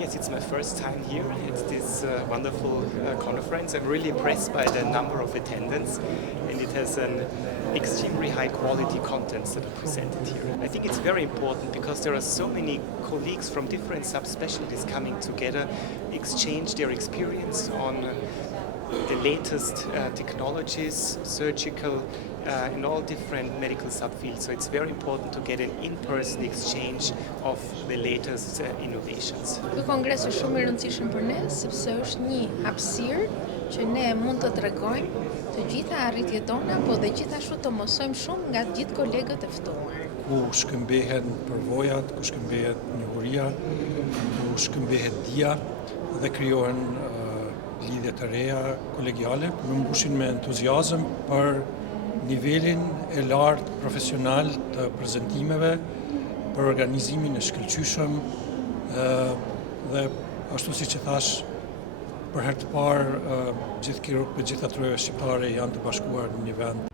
Yes, it's my first time here at this wonderful conference. I'm really impressed by the number of attendants, and it has an extremely high quality contents that are presented here. I think it's very important because there are so many colleagues from different subspecialties coming together, exchange their experience on the latest technologies, surgical, in all different medical subfields. So it's very important to get an in-person exchange of the latest innovations. Ky kongres është shumë i rëndësishëm për ne sepse është një hapësirë që ne mund të tregojmë të gjitha arritjet tona, po dhe gjithashtu të mësojmë shumë nga gjithë kolegët e ftuar. Ku shkëmbehen përvojat, ku shkëmbehet njohuria, ku shkëmbehet dia dhe krijohen lidhje të reja kolegiale. Më mbushin me entuziazëm për nivelin e lartë profesional të prezantimeve, për organizimin e shkëlqyshëm dhe ashtu siç e thash, për herë të parë gjithë kirurgët e gjitha trojave shqiptare janë të bashkuar në një vend